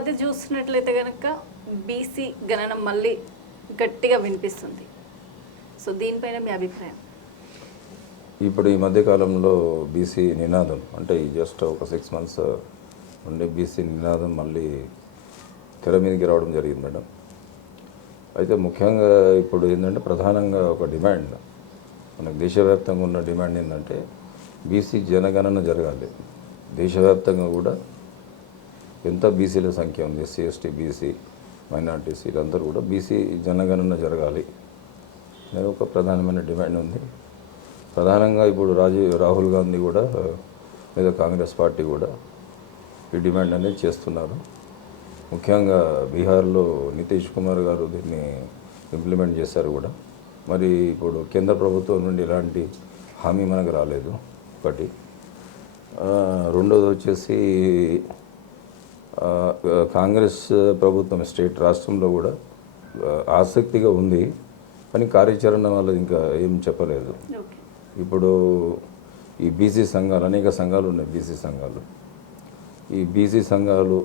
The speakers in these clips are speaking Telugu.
మధ్య చూస్తున్నట్లయితే కనుక బీసీ గణనం మళ్ళీ గట్టిగా వినిపిస్తుంది. సో దీనిపైన మీ అభిప్రాయం? ఇప్పుడు ఈ మధ్యకాలంలో బీసీ నినాదం అంటే ఈ జస్ట్ ఒక సిక్స్ మంత్స్ ఉండే బీసీ నినాదం మళ్ళీ తెర మీదకి రావడం జరిగింది మేడం. అయితే ముఖ్యంగా ఇప్పుడు ఏంటంటే ప్రధానంగా ఒక డిమాండ్ మనకు దేశవ్యాప్తంగా ఉన్న డిమాండ్ ఏంటంటే బీసీ జనగణన జరగాలి. దేశవ్యాప్తంగా కూడా ఎంత బీసీల సంఖ్య ఉంది? ఎస్సీ ఎస్టీ బీసీ మైనార్టీస్ వీళ్ళందరూ కూడా బీసీ జనగణన జరగాలి. నేను ఒక ప్రధానమైన డిమాండ్ ఉంది. ప్రధానంగా ఇప్పుడు రాజీవ్ రాహుల్ గాంధీ కూడా లేదా కాంగ్రెస్ పార్టీ కూడా ఈ డిమాండ్ అనేది చేస్తున్నారు. ముఖ్యంగా బీహార్లో నితీష్ కుమార్ గారు దీన్ని ఇంప్లిమెంట్ చేశారు కూడా. మరి ఇప్పుడు కేంద్ర ప్రభుత్వం నుండి ఎలాంటి హామీ మనకు రాలేదు ఒకటి. రెండోది వచ్చేసి కాంగ్రెస్ ప్రభుత్వం స్టేట్ రాష్ట్రంలో కూడా ఆసక్తిగా ఉంది. కానీ కార్యాచరణ వాళ్ళు ఇంకా ఏం చెప్పలేదు. ఇప్పుడు ఈ బీసీ సంఘాలు అనేక సంఘాలు ఉన్నాయి బీసీ సంఘాలు. ఈ బీసీ సంఘాలు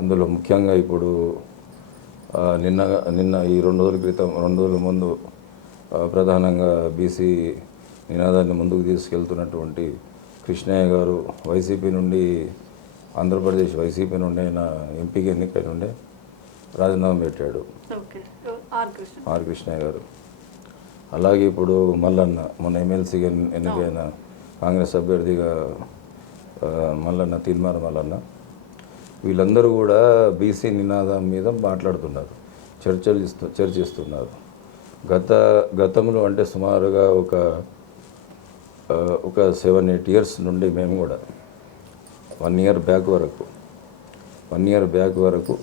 అందులో ముఖ్యంగా ఇప్పుడు నిన్న నిన్న ఈ రెండు రోజుల క్రితం రెండు రోజుల ముందు ప్రధానంగా బీసీ నినాదాన్ని ముందుకు తీసుకెళ్తున్నటువంటి కృష్ణయ్య గారు వైసీపీ నుండి ఆంధ్రప్రదేశ్ వైసీపీ నుండి ఆయన ఎంపీకి ఎన్నికై నుండే రాజీనామా పెట్టాడు. ఆర్ కృష్ణ. ఆర్ కృష్ణయ్య గారు. అలాగే ఇప్పుడు మల్లన్న మొన్న ఎమ్మెల్సీగా ఎన్నికైన కాంగ్రెస్ అభ్యర్థిగా మల్లన్న తీర్మాన మల్లన్న. వీళ్ళందరూ కూడా బీసీ నినాదం మీద మాట్లాడుతున్నారు. చర్చలు ఇస్తూ చర్చిస్తున్నారు. గత గతంలో అంటే సుమారుగా ఒక ఒక సెవెన్ ఎయిట్ ఇయర్స్ నుండి మేము కూడా వన్ ఇయర్ బ్యాక్ వరకు వన్ ఇయర్ బ్యాక్ వరకు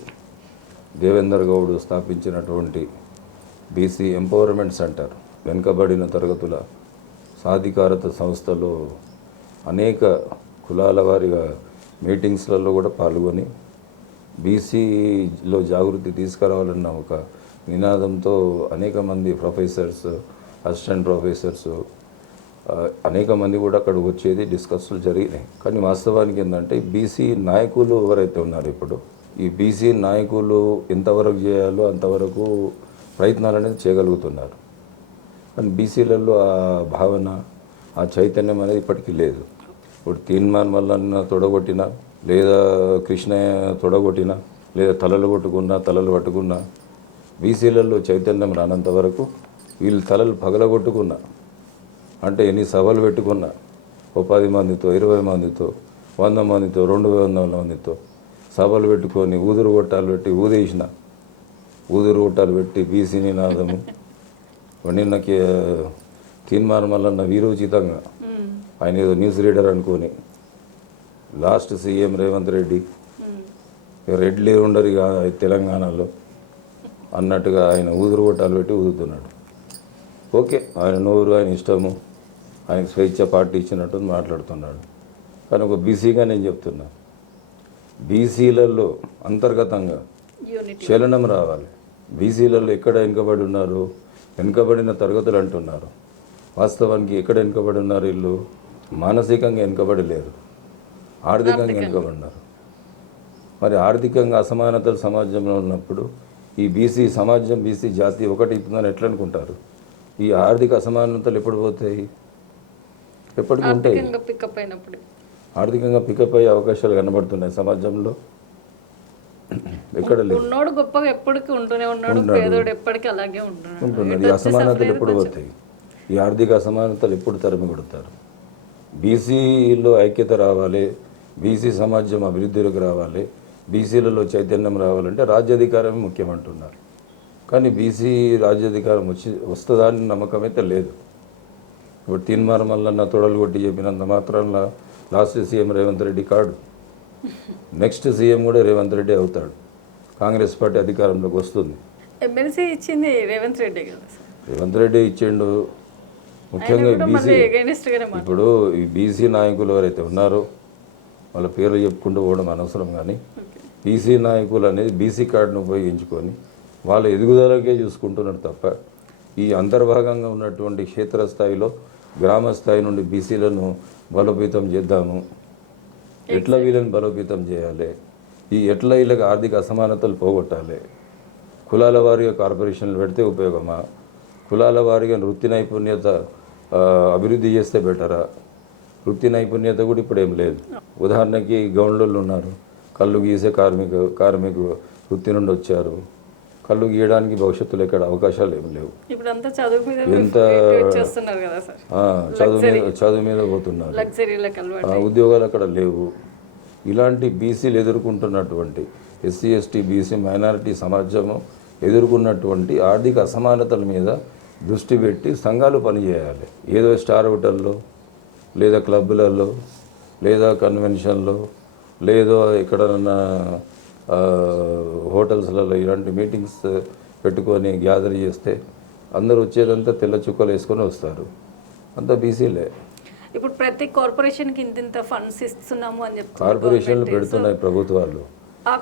దేవేందర్ గౌడ్ స్థాపించినటువంటి బీసీ ఎంపవర్మెంట్ సెంటర్ వెనుకబడిన తరగతుల సాధికారత సంస్థలో అనేక కులాల వారిగా మీటింగ్స్లలో కూడా పాల్గొని బీసీలో జాగృతి తీసుకురావాలన్న ఒక నినాదంతో అనేక మంది ప్రొఫెసర్స్ అసిస్టెంట్ ప్రొఫెసర్స్ అనేక మంది కూడా అక్కడికి వచ్చేది డిస్కస్లు జరిగినాయి. కానీ వాస్తవానికి ఏంటంటే బీసీ నాయకులు ఎవరైతే ఉన్నారు ఇప్పుడు ఈ బీసీ నాయకులు ఎంతవరకు చేయాలో అంతవరకు ప్రయత్నాలు అనేది చేయగలుగుతున్నారు. కానీ బీసీలలో ఆ భావన ఆ చైతన్యం అనేది ఇప్పటికీ లేదు. ఇప్పుడు తీన్మాన్ వల్ల తొడగొట్టిన లేదా కృష్ణయ్య తొడగొట్టిన లేదా తలలు కొట్టుకున్నా తలలు పట్టుకున్నా బీసీలలో చైతన్యం రానంత వరకు వీళ్ళు తలలు పగలగొట్టుకున్నా అంటే ఎన్ని సభలు పెట్టుకున్నా ఓ పది మందితో ఇరవై మందితో వంద మందితో రెండు వందల మందితో సభలు పెట్టుకొని ఊదురు కొట్టాలు పెట్టి ఊదేసిన. ఊదురు కొట్టాలు పెట్టి బీసీ నినాదము నిన్నకి తీన్మార్ మల్లన్న వీరోచితంగా ఆయన ఏదో న్యూస్ రీడర్ అనుకొని లాస్ట్ సీఎం రేవంత్ రెడ్డి రెడ్లే ఉండరు తెలంగాణలో అన్నట్టుగా ఆయన ఊదురు కొట్టాలు పెట్టి ఊదుతున్నాడు. ఓకే ఆయన నోరు ఆయన ఇష్టము. ఆయన స్వేచ్ఛ పార్టీ ఇచ్చినట్టు మాట్లాడుతున్నాడు. కానీ ఒక బీసీగా నేను చెప్తున్నా. బీసీలలో అంతర్గతంగా చలనం రావాలి. బీసీలలో ఎక్కడ వెనుకబడి ఉన్నారు? వెనుకబడిన తరగతులు అంటున్నారు. వాస్తవానికి ఎక్కడ వెనుకబడి ఉన్నారు వీళ్ళు? మానసికంగా వెనుకబడి లేరు. ఆర్థికంగా వెనుకబడి ఉన్నారు మరి ఆర్థికంగా అసమానతలు సమాజంలో ఉన్నప్పుడు ఈ బీసీ సమాజం బీసీ జాతి ఒకటి ఉందని ఎట్లా అనుకుంటారు ఈ ఆర్థిక అసమానతలు ఎప్పుడు పోతాయి? ఎప్పటికీ ఉంటాయి. ఆర్థికంగా పికప్ అయినప్పుడు. ఆర్థికంగా పికప్ అయ్యే అవకాశాలు కనబడుతున్నాయి సమాజంలో. ఎక్కడ లేదు. ఉన్నోడు గొప్పగా ఎప్పటికీ ఉంటూనే ఉన్నాడు పేదోడు ఎప్పటికీ అలాగే ఉంటున్నాడు. ఈ అసమానతలు ఎప్పుడు పోతాయి? ఈ ఆర్థిక అసమానతలు ఎప్పుడు తరిమి కొడతారు? బీసీలో ఐక్యత రావాలి బీసీ సమాజం అభివృద్ధిలోకి రావాలి బీసీలలో చైతన్యం రావాలంటే రాజ్యాధికారమే ముఖ్యమంటున్నారు. కానీ బీసీ రాజ్యాధికారం వచ్చి వస్తుందా అని నమ్మకం అయితే లేదు. ఇప్పుడు తీన్మార్ మల్లన్న తొడలు కొట్టి చెప్పినంత మాత్రాన లాస్ట్ సీఎం రేవంత్ రెడ్డి కాడు. నెక్స్ట్ సీఎం కూడా రేవంత్ రెడ్డి అవుతాడు. కాంగ్రెస్ పార్టీ అధికారంలోకి వస్తుంది. ఎమ్మెల్సీ ఇచ్చింది రేవంత్ రెడ్డి కదా రేవంత్ రెడ్డి ఇచ్చిండు. ముఖ్యంగా బీసీ. ఇప్పుడు ఈ బీసీ నాయకులు ఎవరైతే ఉన్నారో వాళ్ళ పేర్లు చెప్పుకుంటూ పోవడం అనవసరం కానీ బీసీ నాయకులు అనేది బీసీ కార్డును ఉపయోగించుకొని వాళ్ళ ఎదుగుదలకే చూసుకుంటున్నారు తప్ప ఈ అంతర్భాగంగా ఉన్నటువంటి క్షేత్రస్థాయిలో గ్రామ స్థాయి నుండి బీసీలను బలోపేతం చేద్దాము. ఎట్లా వీళ్ళని బలోపేతం చేయాలి? ఈ ఎట్లా వీళ్ళకి ఆర్థిక అసమానతలు పోగొట్టాలి? కులాల వారీగా కార్పొరేషన్లు పెడితే ఉపయోగమా? కులాల వారీగా వృత్తి నైపుణ్యత అభివృద్ధి చేస్తే బెటరా? వృత్తి నైపుణ్యత కూడా ఇప్పుడు ఏం లేదు ఉదాహరణకి గౌండ్లు ఉన్నారు. కళ్ళు గీసే కార్మిక కార్మిక వృత్తి నుండి వచ్చారు. కళ్ళు గీయడానికి భవిష్యత్తులో ఎక్కడ అవకాశాలు ఏం లేవు. ఎంత- చదువు మీద చదువు మీద పోతున్నారు. ఉద్యోగాలు అక్కడ లేవు. ఇలాంటి బీసీలు ఎదుర్కొంటున్నటువంటి ఎస్సీ ఎస్టీ బీసీ మైనారిటీ సమాజము ఎదుర్కొన్నటువంటి ఆర్థిక అసమానతల మీద దృష్టి పెట్టి సంఘాలు పనిచేయాలి. ఏదో స్టార్ హోటల్లో లేదా క్లబ్బులలో లేదా కన్వెన్షన్లో లేదో ఎక్కడన్నా హోటల్స్లలో ఇలాంటి మీటింగ్స్ పెట్టుకొని గ్యాదర్ చేస్తే అందరూ వచ్చేదంతా తెల్ల చుక్కలు వేసుకొని వస్తారు. అంతా బీసీలే ఇప్పుడు ప్రతి కార్పొరేషన్కి ఇంత ఇంత ఫండ్స్ ఇస్తున్నాము అని చెప్తున్నారు కార్పొరేషన్లు పెడుతున్నాయి ప్రభుత్వాలు.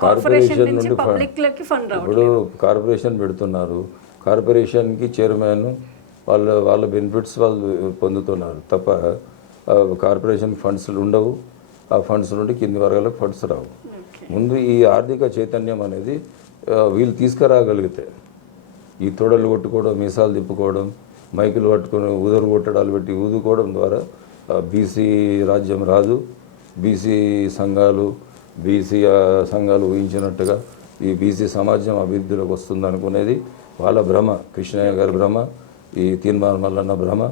కార్పొరేషన్ రావడం ఇప్పుడు కార్పొరేషన్ పెడుతున్నారు. కార్పొరేషన్కి చైర్మన్ వాళ్ళ వాళ్ళ బెనిఫిట్స్ వాళ్ళు పొందుతున్నారు. తప్ప కార్పొరేషన్ ఫండ్స్ ఉండవు. ఆ ఫండ్స్ నుండి కింది వర్గాలకు ఫండ్స్ రావు. ముందు ఈ ఆర్థిక చైతన్యం అనేది వీళ్ళు తీసుకురాగలిగితే. ఈ తొడలు కొట్టుకోవడం మీసాలు తిప్పుకోవడం మైకులు పట్టుకొని ఊదరు కొట్టడాలు పెట్టి ఊదుకోవడం ద్వారా బీసీ రాజ్యం రాదు. బీసీ సంఘాలు బీసీ సంఘాలు ఊహించినట్టుగా ఈ బీసీ సమాజం అభివృద్ధిలోకి వస్తుంది అనుకునేది వాళ్ళ భ్రమ కృష్ణయ్య గారి భ్రమ ఈ తీన్మార్ మల్లన్న భ్రమ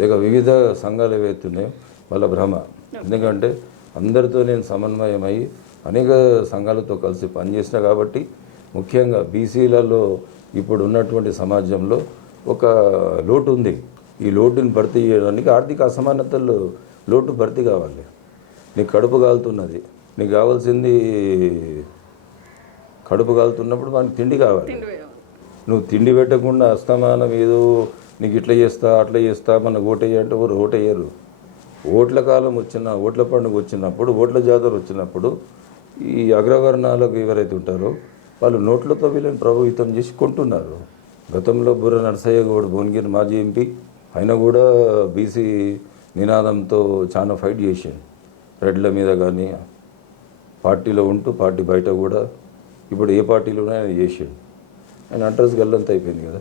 లేక వివిధ సంఘాలు ఏవైతే ఉన్నాయో వాళ్ళ భ్రమ. ఎందుకంటే అందరితో నేను సమన్వయమై అనేక సంఘాలతో కలిసి పనిచేసిన కాబట్టి ముఖ్యంగా బీసీలలో ఇప్పుడు ఉన్నటువంటి సమాజంలో ఒక లోటు ఉంది. ఈ లోటుని భర్తీ చేయడానికి ఆర్థిక అసమానతలు లోటు భర్తీ కావాలి. నీకు కడుపు కాలుతున్నది. నీకు కావాల్సింది కడుపు కాలుతున్నప్పుడు మనకి తిండి కావాలి. నువ్వు తిండి పెట్టకుండా అస్తమానం ఏదో నీకు ఇట్లా చేస్తా అట్లా చేస్తా మన అంటే ఎవరు ఓటేయరు ఓట్ల కాలం వచ్చిన ఓట్ల పండుగ వచ్చినప్పుడు ఓట్ల జాతర వచ్చినప్పుడు ఈ అగ్రవర్ణాలకు ఎవరైతే ఉంటారో వాళ్ళు నోట్లతో వీళ్ళని ప్రభావితం చేసి కొంటున్నారు. గతంలో బుర్ర నరసయ్య గౌడ్ భువనగిరి మాజీ ఎంపీ ఆయన కూడా బీసీ నినాదంతో చాలా ఫైట్ చేసిండు రెడ్ల మీద కానీ పార్టీలో ఉంటూ పార్టీ బయట కూడా ఇప్పుడు ఏ పార్టీలోనే ఆయన చేసిండు ఆయన అడ్రస్ గల్లంత అయిపోయింది కదా.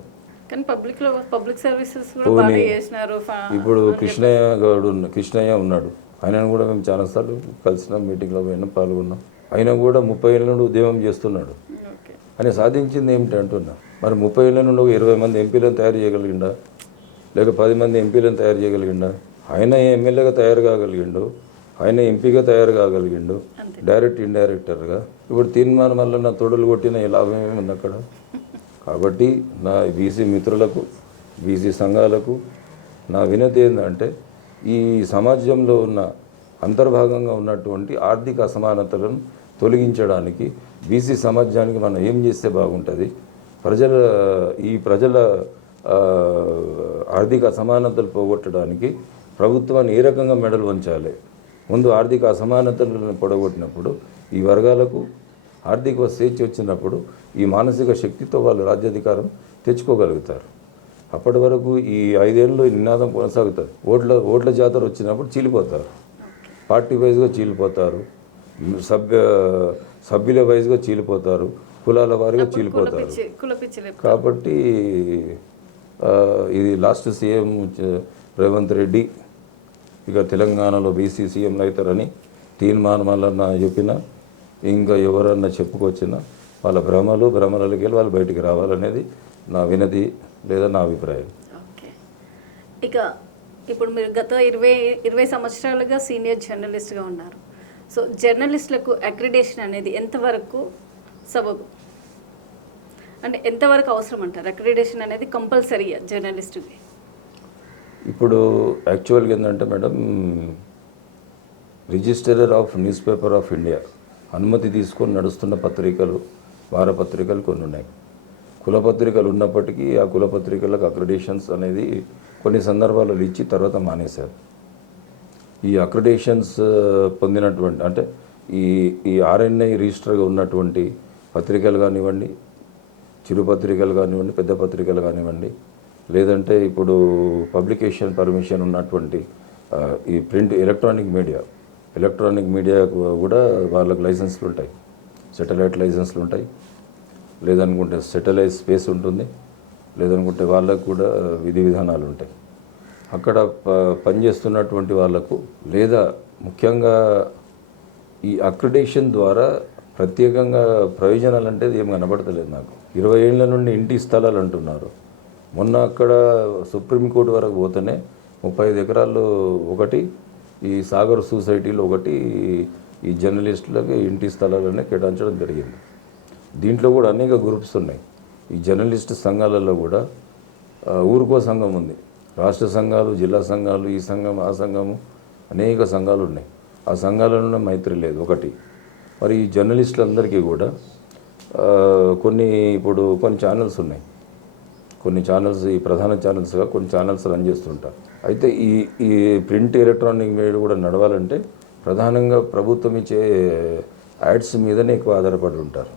పబ్లిక్ సర్వీసెస్ ఇప్పుడు కృష్ణయ్య గౌడ్ ఉన్న కృష్ణయ్య ఉన్నాడు. ఆయనను కూడా మేము చాలాసార్లు కలిసినాం మీటింగ్లో పోయినాం పాల్గొన్నాం. ఆయన కూడా ముప్పై ఏళ్ళ నుండి ఉద్యమం చేస్తున్నాడు. ఆయన సాధించింది ఏమిటి అంటున్నా. మరి ముప్పై ఏళ్ళ నుండి ఒక ఇరవై మంది ఎంపీలను తయారు చేయగలిగిండా? లేక పది మంది ఎంపీలను తయారు చేయగలిగిండా? ఆయన ఎమ్మెల్యేగా తయారు కాగలిగిండు? ఆయన ఎంపీగా తయారు కాగలిగిండు? డైరెక్ట్ ఇండైరెక్టర్గా? ఇప్పుడు తీర్మాన వల్ల నా తొడలు కొట్టిన ఈ లాభం ఏముంది అక్కడ? కాబట్టి నా బీసీ మిత్రులకు బీసీ సంఘాలకు నా వినతి ఏంటంటే ఈ సమాజంలో ఉన్న అంతర్భాగంగా ఉన్నటువంటి ఆర్థిక అసమానతలను తొలగించడానికి బీసీ సమాజానికి మనం ఏం చేస్తే బాగుంటుంది? ప్రజల ఈ ప్రజల ఆర్థిక అసమానతలు పోగొట్టడానికి ప్రభుత్వాన్ని ఏ రకంగా మెడలు వంచాలి? ముందు ఆర్థిక అసమానతలను పొడగొట్టినప్పుడు ఈ వర్గాలకు ఆర్థిక స్వేచ్ఛ వచ్చినప్పుడు ఈ మానసిక శక్తితో వాళ్ళు రాజ్యాధికారం తెచ్చుకోగలుగుతారు. అప్పటి వరకు ఈ ఐదేళ్ళు నినాదం కొనసాగుతుంది ఓట్ల ఓట్ల జాతర వచ్చినప్పుడు చీలిపోతారు. పార్టీ వైజ్గా చీలిపోతారు. సభ్య సభ్యుల వైజ్గా చీలిపోతారు కులాల వారిగా చీలిపోతారు. కాబట్టి ఇది లాస్ట్ సీఎం రేవంత్ రెడ్డి ఇక తెలంగాణలో బీసీ సీఎంలు అవుతారని తీర్మానం మల్లన్న చెప్పిన ఇంకా ఎవరన్నా చెప్పుకొచ్చినా వాళ్ళ భ్రమలు భ్రమలకి వెళ్ళి వాళ్ళు బయటికి రావాలనేది నా వినతి లేదా నా అభిప్రాయం. ఓకే. ఇక ఇప్పుడు మీరు గత ఇరవై ఇరవై సంవత్సరాలుగా సీనియర్ జర్నలిస్ట్గా ఉన్నారు. సో జర్నలిస్టులకు అక్రిడేషన్ అనేది ఎంతవరకు సబబు? అంటే ఎంతవరకు అవసరం అంటారు? అక్రిడేషన్ అనేది కంపల్సరీయా జర్నలిస్టుకి. ఇప్పుడు యాక్చువల్గా ఏంటంటే madam registrar of newspaper of India అనుమతి తీసుకొని నడుస్తున్న పత్రికలు వారపత్రికలు కొన్ని ఉన్నాయి. కులపత్రికలు ఉన్నప్పటికీ ఆ కులపత్రికలకు అక్రిడేషన్స్ అనేది కొన్ని సందర్భాలలో ఇచ్చి తర్వాత మానేశారు. ఈ అక్రిడేషన్స్ పొందినటువంటి అంటే ఈ ఈ ఆర్ఎన్ఐ రిజిస్టర్గా ఉన్నటువంటి పత్రికలు కానివ్వండి చిరు పత్రికలు కానివ్వండి పెద్ద పత్రికలు కానివ్వండి లేదంటే ఇప్పుడు పబ్లికేషన్ పర్మిషన్ ఉన్నటువంటి ఈ print electronic media electronic media కూడా వాళ్ళకు లైసెన్స్లు ఉంటాయి సెటిలైట్ లైసెన్స్లు ఉంటాయి లేదనుకుంటే సెటిలైట్ స్పేస్ ఉంటుంది లేదనుకుంటే వాళ్ళకు కూడా విధి విధానాలు ఉంటాయి. అక్కడ ప- పనిచేస్తున్నటువంటి వాళ్ళకు లేదా ముఖ్యంగా ఈ అక్రిడేషన్ ద్వారా ప్రత్యేకంగా ప్రయోజనాలు అంటే ఏం కనబడతలేదు నాకు. ఇరవై ఏళ్ళ నుండి ఇంటి స్థలాలు అంటున్నారు. మొన్న అక్కడ సుప్రీంకోర్టు వరకు పోతేనే ముప్పై ఐదు ఎకరాలు ఒకటి ఈ సాగర్ సొసైటీలో ఒకటి ఈ జర్నలిస్టులకి ఇంటి స్థలాలనే కేటాయించడం జరిగింది. దీంట్లో కూడా అనేక గ్రూప్స్ ఉన్నాయి. ఈ జర్నలిస్ట్ సంఘాలలో కూడా ఊరుకో సంఘం ఉంది. రాష్ట్ర సంఘాలు జిల్లా సంఘాలు ఈ సంఘం ఆ సంఘము అనేక సంఘాలు ఉన్నాయి. ఆ సంఘాలలో మైత్రి లేదు ఒకటి. మరి ఈ జర్నలిస్టులందరికీ కూడా కొన్ని ఇప్పుడు కొన్ని ఛానల్స్ ఉన్నాయి. కొన్ని ఛానల్స్ ఈ ప్రధాన ఛానల్స్గా కొన్ని ఛానల్స్ రన్ చేస్తుంటారు అయితే ఈ ఈ ప్రింట్ ఎలక్ట్రానిక్ మీడియా కూడా నడవాలంటే ప్రధానంగా ప్రభుత్వం ఇచ్చే యాడ్స్ మీదనే ఎక్కువ ఆధారపడి ఉంటారు.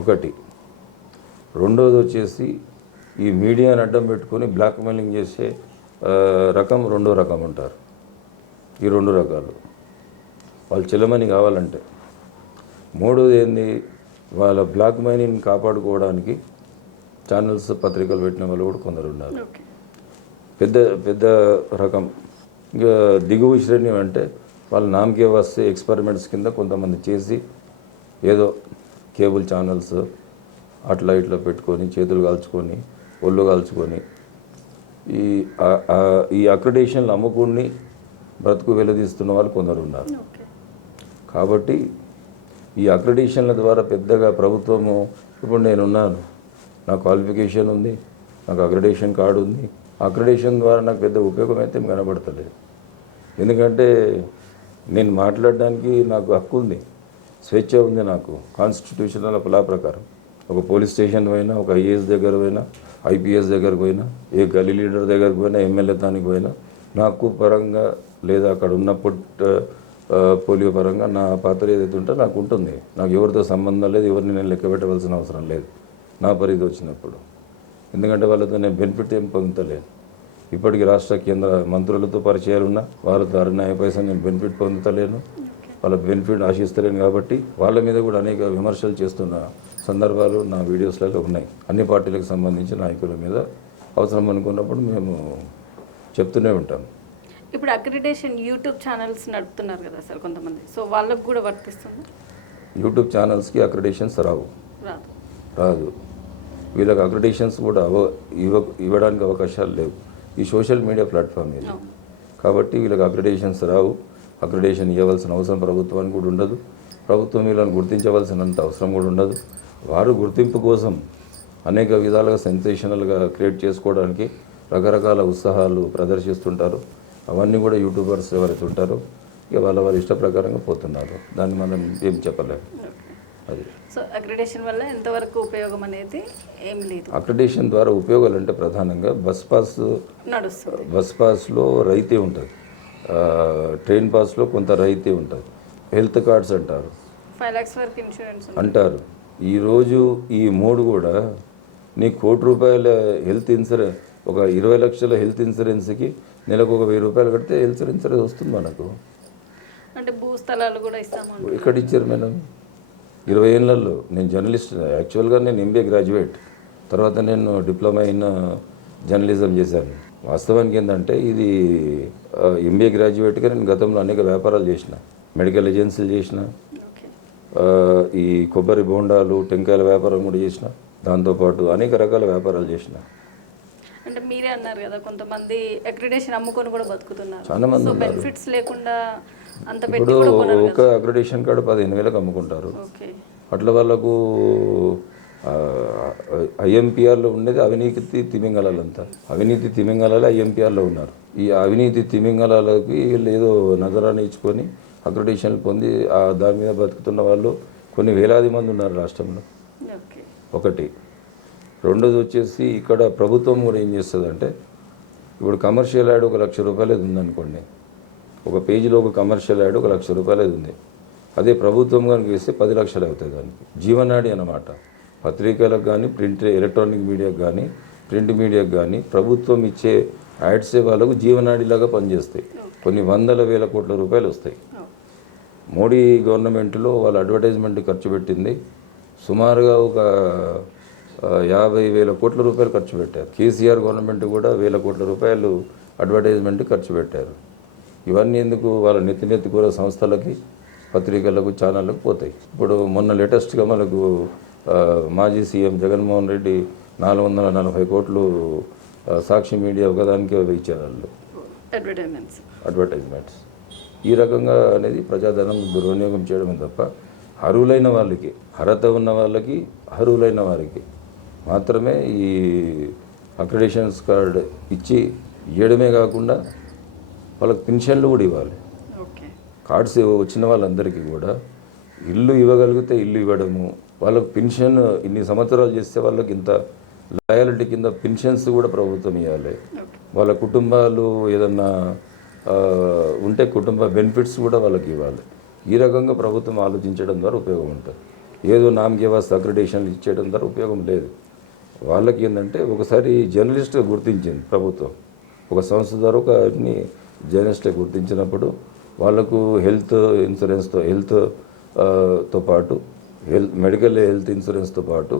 ఒకటి. రెండోది వచ్చేసి ఈ మీడియాని అడ్డం పెట్టుకొని బ్లాక్ మెయిలింగ్ చేసే రకం రెండో రకం ఉంటారు ఈ రెండు రకాలు. వాళ్ళు చెల్లమని కావాలంటే. మూడోది ఏంది? వాళ్ళ బ్లాక్ మైనింగ్ కాపాడుకోవడానికి ఛానల్స్ పత్రికలు పెట్టిన వాళ్ళు కూడా కొందరు ఉన్నారు. పెద్ద పెద్ద రకం. ఇంకా దిగువ శ్రేణి అంటే వాళ్ళ నామకే వస్తే ఎక్స్పెరిమెంట్స్ కింద కొంతమంది చేసి ఏదో కేబుల్ ఛానల్స్ అట్లా ఇట్లా పెట్టుకొని చేతులు కాల్చుకొని ఒళ్ళు కాల్చుకొని ఈ ఈ అక్రిడేషన్లు అమ్ముకుని బ్రతుకు వెలదీస్తున్న వాళ్ళు కొందరు ఉన్నారు కాబట్టి ఈ అక్రిడేషన్ల ద్వారా పెద్దగా ప్రభుత్వము ఇప్పుడు నేనున్నాను. నా క్వాలిఫికేషన్ ఉంది నాకు అక్రిడేషన్ కార్డు ఉంది. అక్రిడేషన్ ద్వారా నాకు పెద్ద ఉపయోగం అయితే కనబడతలేదు. ఎందుకంటే నేను మాట్లాడడానికి నాకు హక్కు ఉంది స్వేచ్ఛ ఉంది నాకు. కాన్స్టిట్యూషనల్ లా ప్రకారం. ఒక పోలీస్ స్టేషన్ పోయినా ఒక ఐఏఎస్ దగ్గర పోయినా ఐపీఎస్ దగ్గరకు పోయినా ఏ గలీ లీడర్ దగ్గరకు పోయినా ఎమ్మెల్యే దానికి పోయినా నాకు పరంగా లేదా అక్కడ ఉన్న పోలియో పరంగా నా పాత్ర ఏదైతే ఉంటే నాకు ఉంటుంది. నాకు ఎవరితో సంబంధం లేదు ఎవరిని నేను లెక్క పెట్టవలసిన అవసరం లేదు. నా పరిధి వచ్చినప్పుడు. ఎందుకంటే వాళ్ళతో నేను బెనిఫిట్ ఏం పొందుతలేను. ఇప్పటికి రాష్ట్ర కేంద్ర మంత్రులతో పరిచయాలు ఉన్నా వారితో అరణ్యాయ పైసా నేను బెనిఫిట్ పొందుతలేను. వాళ్ళ బెనిఫిట్ ఆశిస్తలేను కాబట్టి వాళ్ళ మీద కూడా అనేక విమర్శలు చేస్తున్న. సందర్భాలు నా వీడియోస్లలో ఉన్నాయి. అన్ని పార్టీలకు సంబంధించిన నాయకుల మీద అవసరం అనుకున్నప్పుడు మేము చెప్తూనే ఉంటాం. ఇప్పుడు అక్రిడేషన్ యూట్యూబ్ ఛానల్స్ నడుపుతున్నారు కదా సార్ కొంతమంది. సో వాళ్ళకు కూడా వర్తిస్తుంది యూట్యూబ్ ఛానల్స్కి అక్రిడేషన్స్ రావు. రాదు. రాదు. వీళ్ళకి అక్రిడేషన్స్ కూడా అవ ఇవ్వ ఇవ్వడానికి అవకాశాలు లేవు. ఈ సోషల్ మీడియా ప్లాట్ఫామ్ ఇది. కాబట్టి వీళ్ళకి అక్రిడేషన్స్ రావు. అక్రిడేషన్ ఇవ్వవలసిన అవసరం ప్రభుత్వానికి కూడా ఉండదు. ప్రభుత్వం వీళ్ళని గుర్తించవలసినంత అవసరం కూడా ఉండదు. వారు గుర్తింపు కోసం అనేక విధాలుగా సెన్సేషనల్గా క్రియేట్ చేసుకోవడానికి రకరకాల ఉత్సాహాలు ప్రదర్శిస్తుంటారు. అవన్నీ కూడా యూట్యూబర్స్ ఎవరైతే ఉంటారో ఇక వాళ్ళ వాళ్ళ ఇష్ట ప్రకారంగా పోతున్నారు. దాన్ని మనం ఏం చెప్పలేము. అది. సో అక్రిడేషన్ వల్ల ఎంతవరకు ఉపయోగం అనేది ఏం లేదు? అక్రిడేషన్ ద్వారా ఉపయోగాలు అంటే ప్రధానంగా బస్ పాస్ నడుస్తుంది. బస్ పాస్లో రైతే ఉంటుంది. ట్రైన్ పాస్లో కొంత రైతే ఉంటుంది. హెల్త్ కార్డ్స్ అంటారు. ఫైవ్ ల్యాక్స్ వరకు ఇన్సూరెన్స్ అంటారు. ఈరోజు ఈ మూడు కూడా నీ కోటి రూపాయల హెల్త్ ఇన్సూరెన్స్ ఒక ఇరవై లక్షల హెల్త్ ఇన్సూరెన్స్కి నెలకు ఒక వెయ్యి రూపాయలు కడితే హెల్త్ ఇన్సూరెన్స్ వస్తుంది మనకు. అంటే భూ స్థలాలు కూడా ఇస్తాము ఎక్కడ ఇచ్చారు మేడం? ఇరవై ఏళ్ళల్లో నేను జర్నలిస్ట్ యాక్చువల్గా నేను ఎంబీఏ గ్రాడ్యుయేట్. తర్వాత నేను డిప్లొమా ఇన్ జర్నలిజం చేశాను. వాస్తవానికి ఏంటంటే ఇది ఎంబీఏ గ్రాడ్యుయేట్గా నేను గతంలో అనేక వ్యాపారాలు చేసిన. మెడికల్ ఏజెన్సీలు చేసిన. ఈ కొబ్బరి బోండాలు టెంకాయల వ్యాపారం కూడా చేసిన. దాంతోపాటు అనేక రకాల వ్యాపారాలు చేసిన. అంటే మీరే అన్నారు కదా కొంతమంది అక్రిడేషన్ అమ్ముకొని కూడా బతుకుతున్నారు. చాలా మంది. బెనిఫిట్స్ లేకుండా అంత ఇప్పుడు ఒక అక్రిడేషన్ కార్డు పదిహేను వేలకు అమ్ముకుంటారు. అట్లా వాళ్ళకు ఐఎంపిఆర్లో ఉండేది అవినీతి తిమింగళాలంతా. అవినీతి తిమింగళాలు ఐఎంపిఆర్లో ఉన్నారు. ఈ అవినీతి తిమింగళాలకి వీళ్ళు ఏదో నజరాన్ని ఇచ్చుకొని అక్రిడేషన్లు పొంది ఆ దాని మీద బతుకుతున్న వాళ్ళు కొన్ని వేలాది మంది ఉన్నారు రాష్ట్రంలో. ఒకటి. రెండోది వచ్చేసి ఇక్కడ ప్రభుత్వం కూడా ఏం చేస్తుందంటే ఇప్పుడు కమర్షియల్ యాడ్ ఒక లక్ష రూపాయలు ఉందనుకోండి. ఒక పేజీలో ఒక కమర్షియల్ యాడ్ ఒక లక్ష రూపాయలు ఉంది. అదే ప్రభుత్వం కనుక ఇస్తే పది లక్షలు అవుతాయి దానికి. జీవనాడి అన్నమాట. పత్రికలకు కానీ ప్రింట్ ఎలక్ట్రానిక్ మీడియాకి కానీ ప్రింట్ మీడియాకి కానీ ప్రభుత్వం ఇచ్చే యాడ్సే వాళ్ళకు జీవనాడిలాగా పనిచేస్తాయి. కొన్ని వందల వేల కోట్ల రూపాయలు వస్తాయి. మోడీ గవర్నమెంట్లో వాళ్ళ అడ్వర్టైజ్మెంట్ ఖర్చు పెట్టింది. సుమారుగా ఒక యాభై వేల కోట్ల రూపాయలు ఖర్చు పెట్టారు. కేసీఆర్ గవర్నమెంట్ కూడా వేల కోట్ల రూపాయలు అడ్వర్టైజ్మెంట్ ఖర్చు పెట్టారు. ఇవన్నీ ఎందుకు వాళ్ళ నెత్తి నెత్తి కూర సంస్థలకి పత్రికలకు ఛానళ్ళకు పోతాయి. ఇప్పుడు మొన్న లేటెస్ట్గా మనకు మాజీ సీఎం జగన్మోహన్ రెడ్డి నాలుగు వందల నలభై కోట్లు సాక్షి మీడియా ఒకదానికే ఇచ్చారు వాళ్ళు. అడ్వర్టైజ్మెంట్స్ అడ్వర్టైజ్మెంట్స్ ఈ రకంగా అనేది ప్రజాధనం దుర్వినియోగం చేయడమే తప్ప అర్హులైన వాళ్ళకి అర్హత ఉన్న వాళ్ళకి అర్హులైన వారికి మాత్రమే ఈ అక్రిడేషన్స్ కార్డ్ ఇచ్చి ఇవ్వడమే కాకుండా వాళ్ళకి పెన్షన్లు కూడా ఇవ్వాలి. ఓకే. కార్డ్స్ వచ్చిన వాళ్ళందరికీ కూడా ఇల్లు ఇవ్వగలిగితే ఇల్లు ఇవ్వడము వాళ్ళకి పెన్షన్ ఇన్ని సంవత్సరాలు చేస్తే వాళ్ళకి ఇంత లయాలిటీ కింద పెన్షన్స్ కూడా ప్రభుత్వం ఇవ్వాలి. వాళ్ళ కుటుంబాలు ఏదన్నా ఉంటే కుటుంబ బెనిఫిట్స్ కూడా వాళ్ళకి ఇవ్వాలి. ఈ రకంగా ప్రభుత్వం ఆలోచించడం ద్వారా ఉపయోగం ఉంటుంది. ఏదో నామకేవాస్ అక్రిడేషన్లు ఇచ్చేయడం ద్వారా ఉపయోగం లేదు. వాళ్ళకి ఏంటంటే ఒకసారి జర్నలిస్ట్గా గుర్తించింది ప్రభుత్వం. ఒక సంస్థ ద్వారా ఒక అన్ని జర్నలిస్ట్గా గుర్తించినప్పుడు వాళ్ళకు హెల్త్ ఇన్సూరెన్స్తో హెల్త్ ఆ, తో పాటు హెల్త్ మెడికల్ హెల్త్ ఇన్సూరెన్స్తో పాటు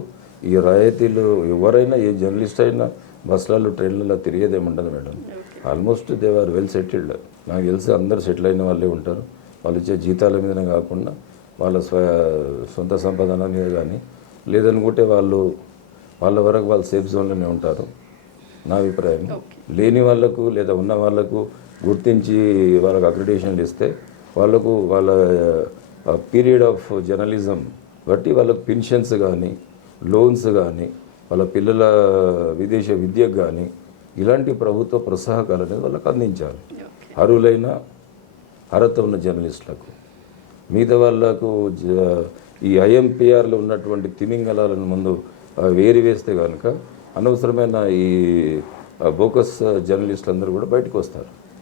ఈ రాయితీలు ఎవరైనా ఏ జర్నలిస్ట్ అయినా బస్సులలో ట్రైన్లలో తిరిగేదేమి ఉండదు madam almost they are well settled. నాకు తెలిసి అందరు సెటిల్ అయిన వాళ్ళే ఉంటారు. వాళ్ళు ఇచ్చే జీతాల మీదనే కాకుండా వాళ్ళ స్వ సొంత సంపాదన మీద కానీ లేదనుకుంటే వాళ్ళు వాళ్ళ వరకు వాళ్ళు సేఫ్ జోన్లోనే ఉంటారు. నా అభిప్రాయం. లేని వాళ్ళకు లేదా ఉన్న వాళ్ళకు గుర్తించి వాళ్ళకు అక్రిడేషన్లు ఇస్తే వాళ్ళకు వాళ్ళ పీరియడ్ ఆఫ్ జర్నలిజం బట్టి వాళ్ళకు పెన్షన్స్ కానీ లోన్స్ కానీ వాళ్ళ పిల్లల విదేశ విద్యకు కానీ ఇలాంటి ప్రభుత్వ ప్రోత్సాహకాలు అనేది వాళ్ళకు అందించాలి. ఓకే. అర్హులైన అర్హత ఉన్న జర్నలిస్టులకు మిగతా వాళ్ళకు ఈ ఐఎంపిఆర్లో ఉన్నటువంటి తిమింగలాలను ముందు వేరి వేస్తే కనుక అనవసరమైన ఈ బోకస్ జర్నలిస్టులు అందరూ కూడా బయటకు వస్తారు.